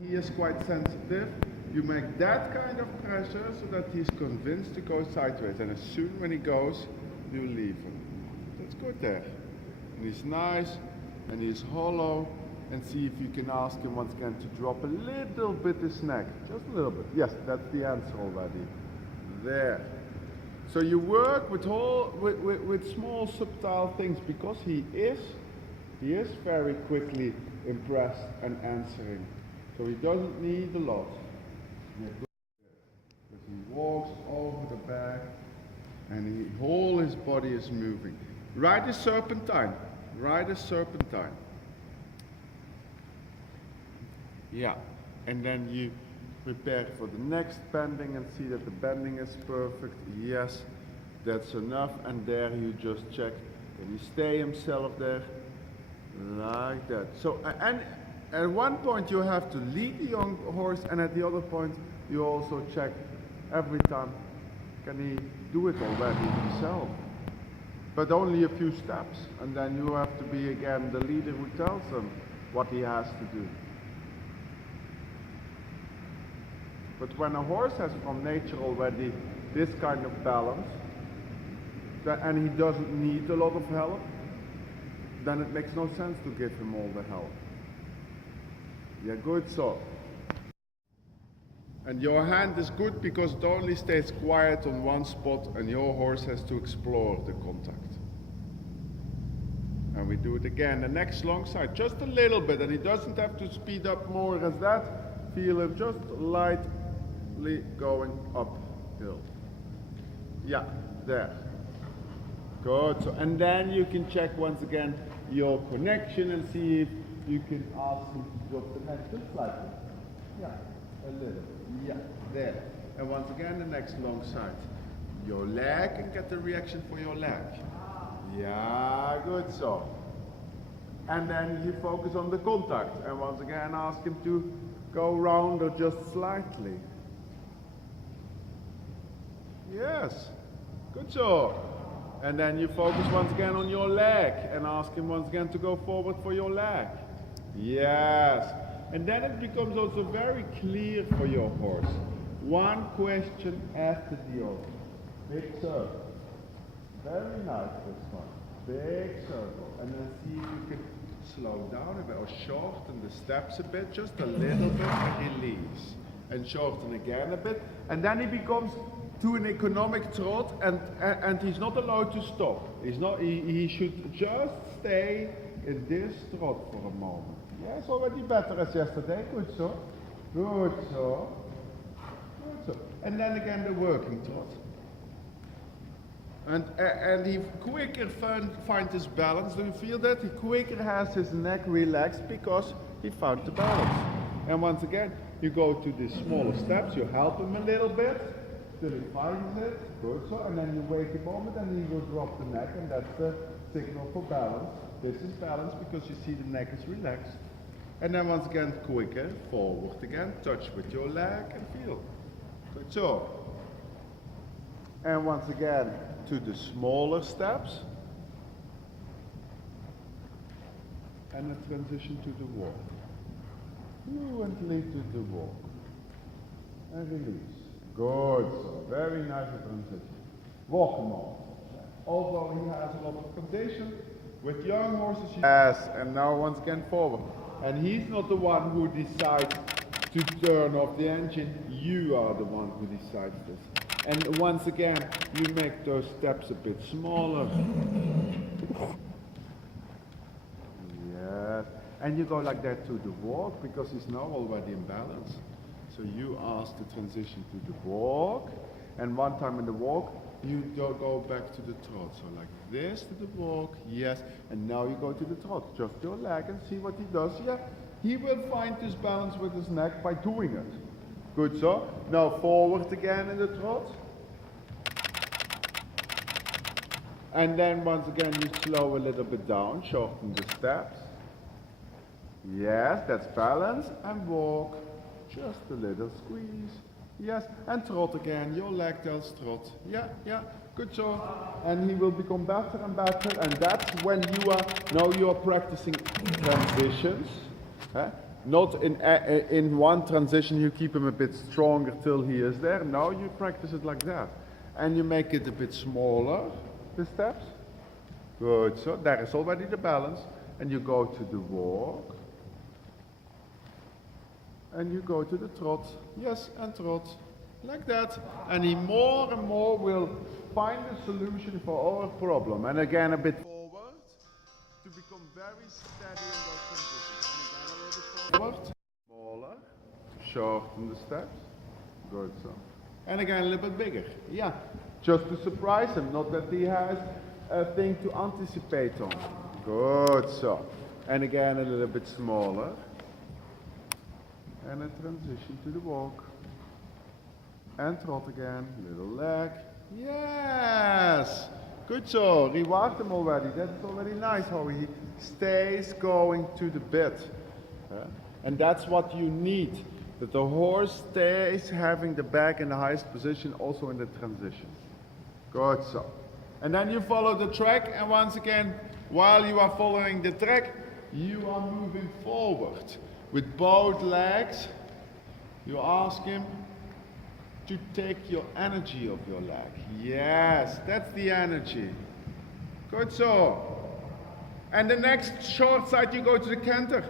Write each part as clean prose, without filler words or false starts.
He is quite sensitive. You make that kind of pressure so that he's convinced to go sideways, and as soon when he goes, you leave him. That's good there. And he's nice, and he's hollow, and see if you can ask him once again to drop a little bit his neck, just a little bit. Yes, that's the answer already. There. So you work with small subtle things, because he is very quickly impressed and answering. So he doesn't need a lot. Because he walks over the back and whole his body is moving. Ride a serpentine. Ride a serpentine. Yeah. And then you prepare for the next bending and see that the bending is perfect. Yes, that's enough. And there you just check. Can he stay himself there? Like that. So, and at one point you have to lead the young horse, and at the other point you also check every time, can he do it already himself? But only a few steps, and then you have to be again the leader who tells him what he has to do. But when a horse has from nature already this kind of balance, and he doesn't need a lot of help, then it makes no sense to give him all the help. Yeah, good, so. And your hand is good because it only stays quiet on one spot and your horse has to explore the contact. And we do it again, the next long side, just a little bit, and he doesn't have to speed up more as that. Feel him just lightly going uphill. Yeah, there. Good, so, and then you can check once again your connection and see if you can ask him to drop the neck just slightly. Yeah, a little. Yeah, there. And once again, the next long side. Your leg, and get the reaction for your leg. Yeah, good, so. And then you focus on the contact. And once again, ask him to go round or just slightly. Yes, good, so. And then you focus once again on your leg and ask him once again to go forward for your leg. Yes. And then it becomes also very clear for your horse. One question after the other. Big circle. Very nice this one. Big circle. And then see if you can slow down a bit or shorten the steps a bit, just a little bit, and he leaves. And shorten again a bit. And then he becomes to an economic trot, and he's not allowed to stop. He should just stay in this trot for a moment. Yes, already better as yesterday. Good so. Good so. Good so. And then again the working trot. And he quicker finds his balance. Do you feel that? He quicker has his neck relaxed because he found the balance. And once again, you go to the smaller steps, you help him a little bit till he finds it. Good so. And then you wait a moment and he will drop the neck, and that's the signal for balance. This is balance because you see the neck is relaxed. And then once again, quicker, forward again, touch with your leg and feel. Good so. And once again, to the smaller steps. And a transition to the walk. Fluently to the walk. And release. Good so. Very nice transition. Walk him on. Although he has a lot of condition, with young horses, yes, and now once again forward. And he's not the one who decides to turn off the engine, you are the one who decides this. And once again, you make those steps a bit smaller. Yes, and you go like that to the walk, because he's now already in balance. So you ask the transition to the walk, and one time in the walk, you go back to the trot. So like this to the walk, yes, and now you go to the trot. Just your leg and see what he does. Yeah, he will find his balance with his neck by doing it. Good so. Now forward again in the trot. And then once again you slow a little bit down, shorten the steps. Yes, that's balance, and walk. Just a little squeeze. Yes, and trot again, your leg tells trot. Yeah, yeah, good job. And he will become better and better, and that's when you are, now you are practicing transitions. Not in one transition you keep him a bit stronger till he is there. No, you practice it like that. And you make it a bit smaller, the steps. Good, so there is already the balance. And you go to the walk. And you go to the trot. Yes, and trot. Like that. And he more and more will find a solution for our problem. And again, a bit forward to become very steady in those transitions. And again, a little bit forward. Smaller. Shorten the steps. Good, so. And again, a little bit bigger. Yeah. Just to surprise him. Not that he has a thing to anticipate on. Good, so. And again, a little bit smaller. And a transition to the walk. And trot again, little leg. Yes! Good job. Reward him already. That's already nice how he stays going to the bit. And that's what you need. That the horse stays having the back in the highest position also in the transition. Good so. And then you follow the track, and once again, while you are following the track, you are moving forward. With both legs, you ask him to take your energy of your leg. Yes, that's the energy. Good so. And the next short side, you go to the canter.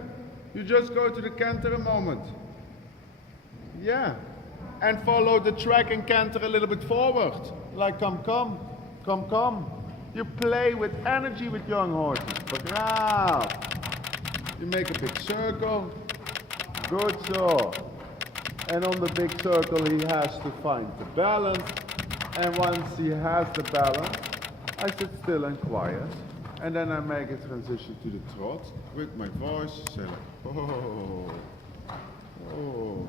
You just go to the canter a moment. Yeah. And follow the track and canter a little bit forward. Like come, come. Come, come. You play with energy with young horses. Bravo. You make a big circle. Good so. And on the big circle he has to find the balance. And once he has the balance, I sit still and quiet. And then I make a transition to the trot with my voice. Say like, oh, oh.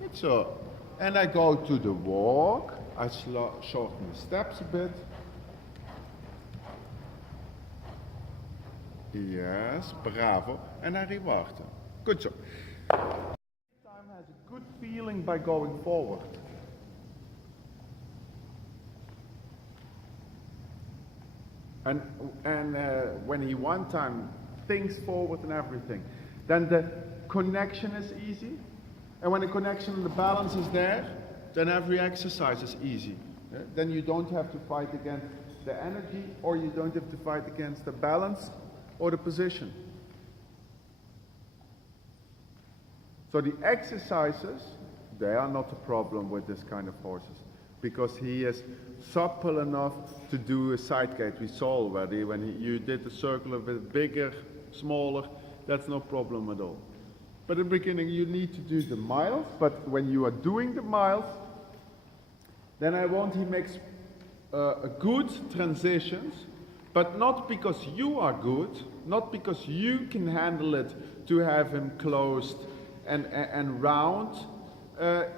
Good so. And I go to the walk. I shorten the steps a bit. Yes, bravo. And I reward him. Good job. Time has a good feeling by going forward. And when he one time thinks forward and everything, then the connection is easy. And when the connection and the balance is there, then every exercise is easy. Then you don't have to fight against the energy, or you don't have to fight against the balance or the position. So the exercises, they are not a problem with this kind of horses, because he is supple enough to do a side gate. We saw already when you did the circle a bit bigger, smaller, that's no problem at all. But in the beginning you need to do the miles, but when you are doing the miles, then I want he makes good transitions, but not because you are good, not because you can handle it to have him closed and round,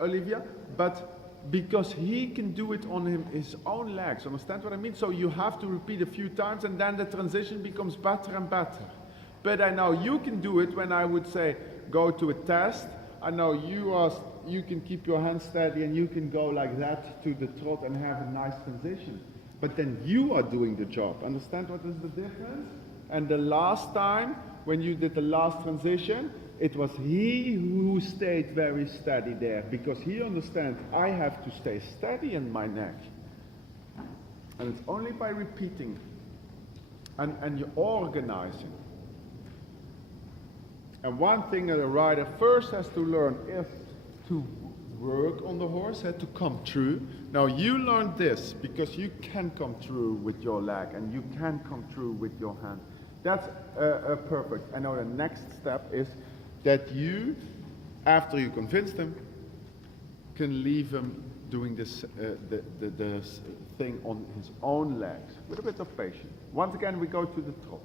Olivia, but because he can do it on his own legs. Understand what I mean? So you have to repeat a few times, and then the transition becomes better and better. But I know you can do it when I would say, go to a test. I know you can keep your hands steady and you can go like that to the trot and have a nice transition. But then you are doing the job. Understand what is the difference? And the last time, when you did the last transition, it was he who stayed very steady there, because he understands I have to stay steady in my neck. And it's only by repeating and you're organizing. And one thing that a rider first has to learn is to work on the horse, to come through. Now you learned this because you can come through with your leg and you can come through with your hand. That's perfect. And now the next step is that you, after you convinced him, can leave him doing this the thing on his own legs with a bit of patience. Once again, we go to the trot.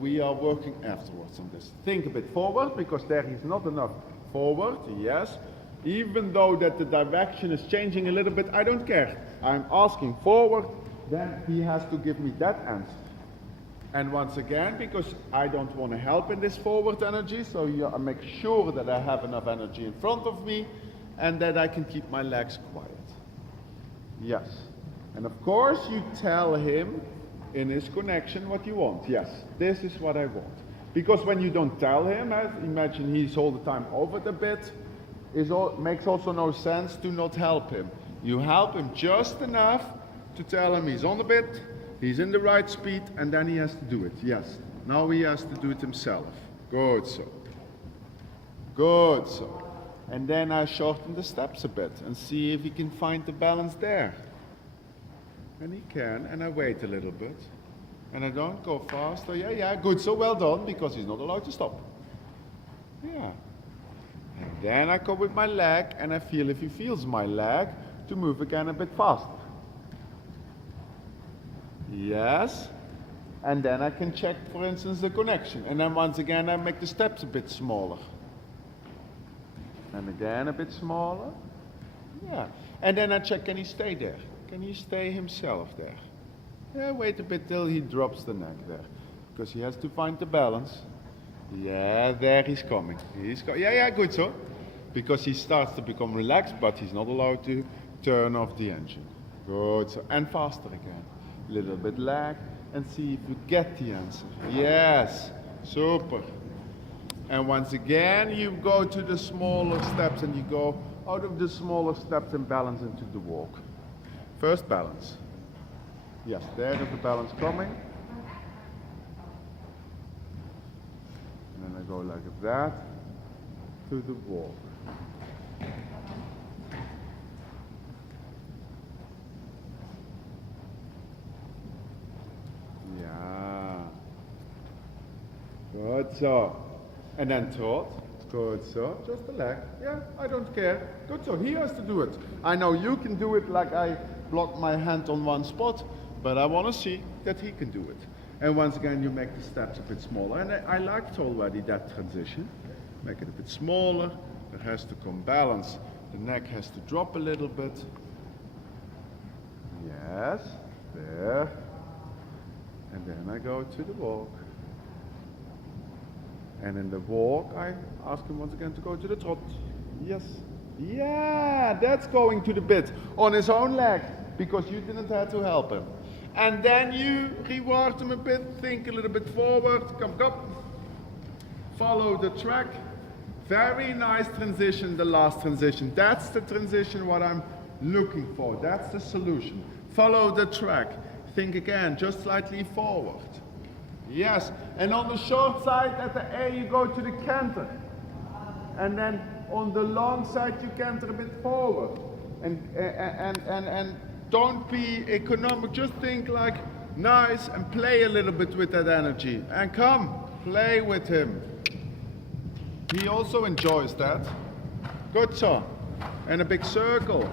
We are working afterwards on this. Think a bit forward, because there is not enough forward, yes. Even though that the direction is changing a little bit, I don't care. I'm asking forward, then he has to give me that answer. And once again, because I don't want to help in this forward energy, so I make sure that I have enough energy in front of me and that I can keep my legs quiet. Yes. And of course you tell him in his connection what you want. Yes, this is what I want. Because when you don't tell him, imagine he's all the time over the bit, makes also no sense to not help him. You help him just enough to tell him he's on the bit, he's in the right speed, and then he has to do it. Yes, now he has to do it himself. Good so. Good so. And then I shorten the steps a bit and see if he can find the balance there. And he can, and I wait a little bit. And I don't go faster. Yeah, good, so well done, because he's not allowed to stop. Yeah. And then I go with my leg, and I feel if he feels my leg, to move again a bit faster. Yes. And then I can check, for instance, the connection. And then once again, I make the steps a bit smaller. And again, a bit smaller. Yeah. And then I check, can he stay there? Can he stay himself there? Yeah, wait a bit till he drops the neck there. Because he has to find the balance. Yeah, there he's coming. Yeah, good so. Because he starts to become relaxed, but he's not allowed to turn off the engine. Good so. And faster again. A little bit lag, and see if you get the answer. Yes, super. And once again, you go to the smaller steps, and you go out of the smaller steps and balance into the walk. First balance. Yes, there is the balance coming. And then I go like that to the walk. Yeah. Good so. And then trot. Good so. Just the leg. Yeah, I don't care. Good so. He has to do it. I know you can do it like I block my hand on one spot, but I want to see that he can do it. And once again, you make the steps a bit smaller. And I liked already that transition. Make it a bit smaller. There has to come balance. The neck has to drop a little bit. Yes, there. And then I go to the walk. And in the walk, I ask him once again to go to the trot. Yes. Yeah, that's going to the bit on his own leg, because you didn't have to help him. And then you reward him a bit, think a little bit forward, come. Follow the track. Very nice transition, the last transition. That's the transition what I'm looking for. That's the solution. Follow the track. Think again, just slightly forward. Yes, and on the short side at the A you go to the canter. And then on the long side you canter a bit forward. And don't be economic, just think like nice and play a little bit with that energy. And come, play with him. He also enjoys that. Good so. And a big circle.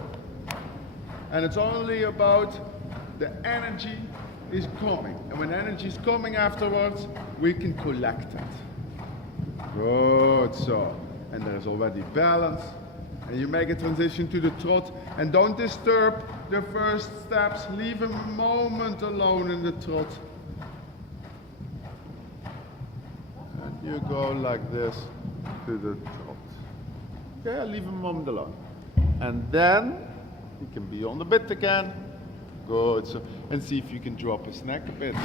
And it's only about the energy is coming. And when energy is coming afterwards, we can collect it. Good so. And there's already balance. And you make a transition to the trot. And don't disturb the first steps. Leave a moment alone in the trot. And you go like this to the trot. Okay, I'll leave a moment alone. And then you can be on the bit again. Good. So, and see if you can drop his neck a bit.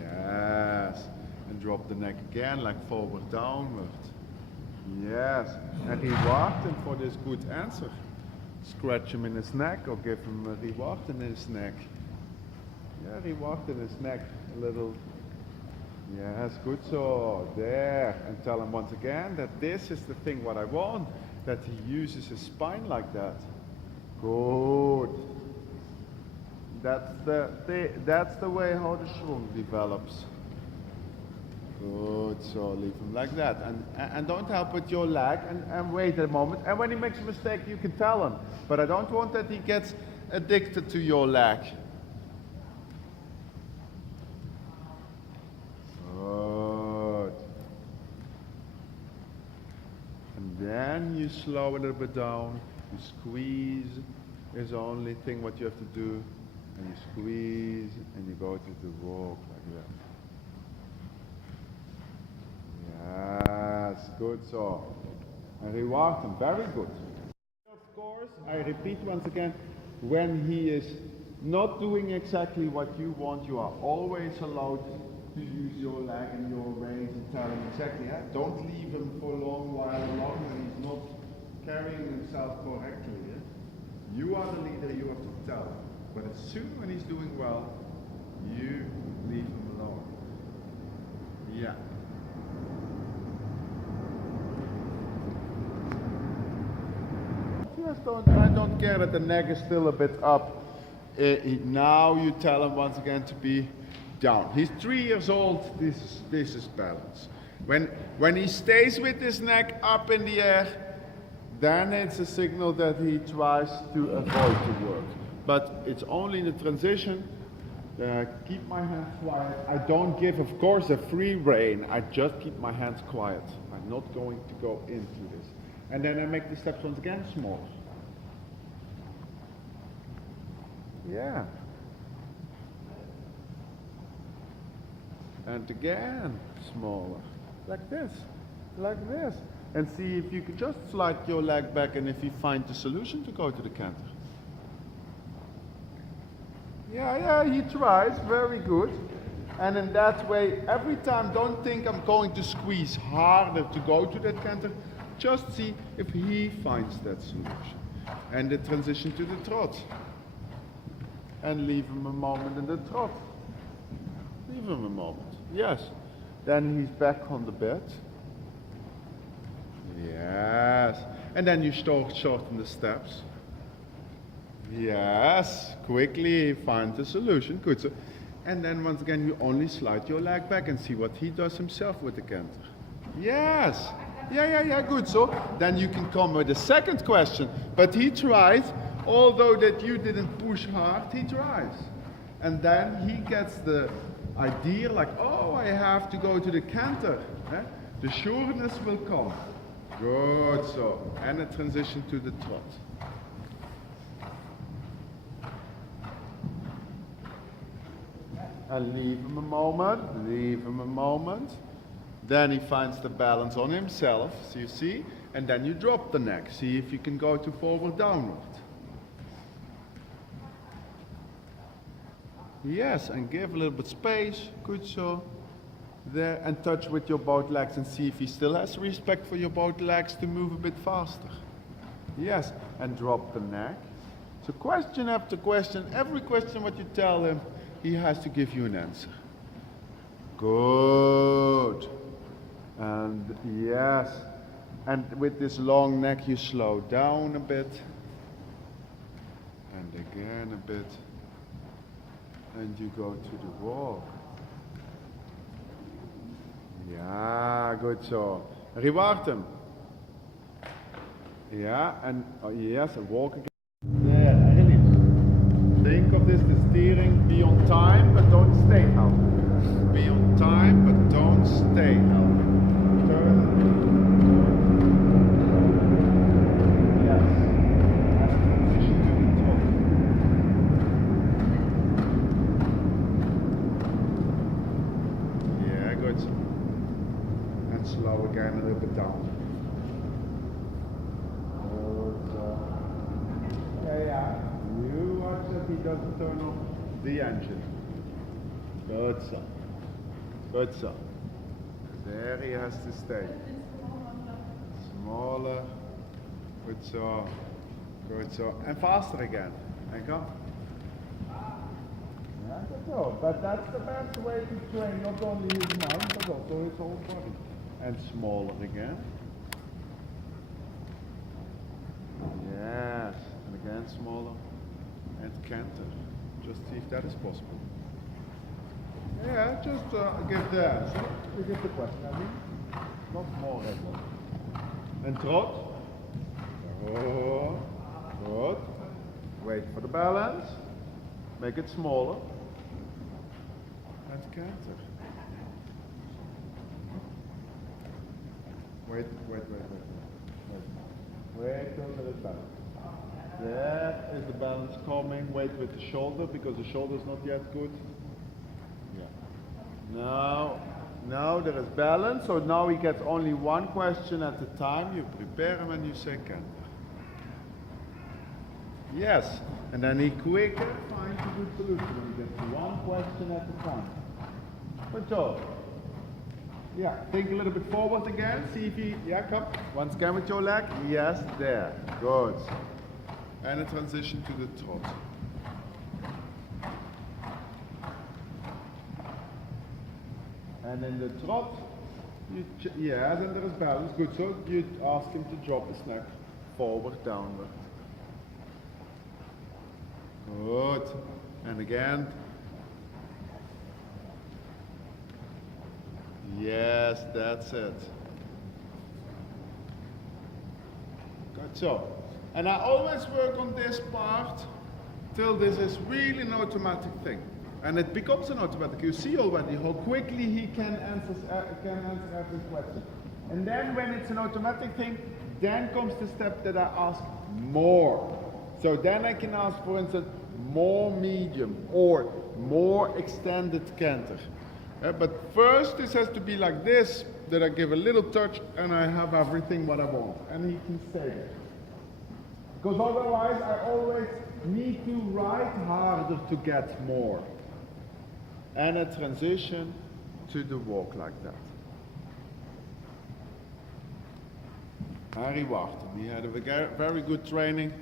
Yes. And drop the neck again, like forward, downward. Yes. And reward him for this good answer. Scratch him in his neck or give him a reward in his neck. Yeah, reward in his neck a little. Yes, good so. There. And tell him once again that this is the thing what I want. That he uses his spine like that. Good. That's the way how the schwung develops. Good, so leave him like that. And don't help with your leg and wait a moment. And when he makes a mistake, you can tell him. But I don't want that he gets addicted to your leg. Good. And then you slow a little bit down. You squeeze is the only thing what you have to do. And you squeeze and you go to the walk like that. Yes, good so. And reward him, very good. Of course, I repeat once again, when he is not doing exactly what you want, you are always allowed to use your leg and your range and tell him exactly. Don't leave him for a long while alone when he's not carrying himself correctly. You are the leader, you have to tell him. But as soon when he's doing well, you leave him alone. Yeah. I don't care that the neck is still a bit up. Now you tell him once again to be down. He's 3 years old. This is balance. When he stays with his neck up in the air, then it's a signal that he tries to avoid the work. But it's only in the transition. Keep my hands quiet. I don't give, of course, a free rein. I just keep my hands quiet. I'm not going to go into this. And then I make the steps once again smaller. Yeah. And again, smaller. Like this. Like this. And see if you can just slide your leg back and if you find the solution to go to the canter. Yeah, he tries. Very good. And in that way, every time, don't think I'm going to squeeze harder to go to that canter. Just see if he finds that solution. And the transition to the trot. And leave him a moment in the trot. Leave him a moment. Yes. Then he's back on the bed. Yes. And then you shorten the steps. Yes. Quickly find the solution. Good. So, and then once again, you only slide your leg back and see what he does himself with the canter. Yes. Yeah, good. So then you can come with the second question. But he tries, although that you didn't push hard, he tries. And then he gets the idea like, oh, I have to go to the canter. The sureness will come. Good, so. And a transition to the trot. And leave him a moment, leave him a moment. Then he finds the balance on himself, so you see, and then you drop the neck. See if you can go to forward downward. Yes, and give a little bit space, good so. There, and touch with your both legs and see if he still has respect for your both legs to move a bit faster. Yes, and drop the neck. So question after question, every question what you tell him, he has to give you an answer. Good. And yes, and with this long neck you slow down a bit. And again a bit. And you go to the walk. Yeah, good so. Reward him. Yeah, and yes, and walk again. Yeah, really. Think of this, the steering, be on time, but don't stay helping. Be on time, but don't stay helping. Turn. Yes. And position to the top. Yeah, good. And slow again a little bit down. Yeah. You watch that he doesn't turn off the engine. Good son. Good son. There he has to stay. Smaller. Good so. Good so. And faster again. And come. Yeah, good so. But that's the best way to train not only his mind but also his whole body. And smaller again. Yes. And again smaller. And canter. Just see if that is possible. Yeah, just give the answer. You give the question, I mean. Not more regular. And trot. Oh, good. Wait for the balance. Make it smaller. And canter. Wait. Wait till there is balance. There is the balance coming. Wait with the shoulder because the shoulder is not yet good. Yeah. Now there is balance. So now he gets only one question at a time. You prepare him and you say canter. Yes. And then he quicker finds a good solution when he gets one question at a time. Good job. Yeah, think a little bit forward again. See if he, yeah, come. Once again with your leg. Yes, there. Good. And a transition to the trot. And in the trot, yes, and there is balance. Good. So you ask him to drop his neck forward, downward. Good. And again. Yes, that's it. Good job. And I always work on this part till this is really an automatic thing. And it becomes an automatic. You see already how quickly he can answer every question. And then when it's an automatic thing, then comes the step that I ask more. So then I can ask, for instance, more medium or more extended canter. But first this has to be like this, that I give a little touch and I have everything what I want. And he can stay there. Because otherwise I always need to ride harder to get more. And a transition to the walk like that. Harry Wachter, he had a very good training.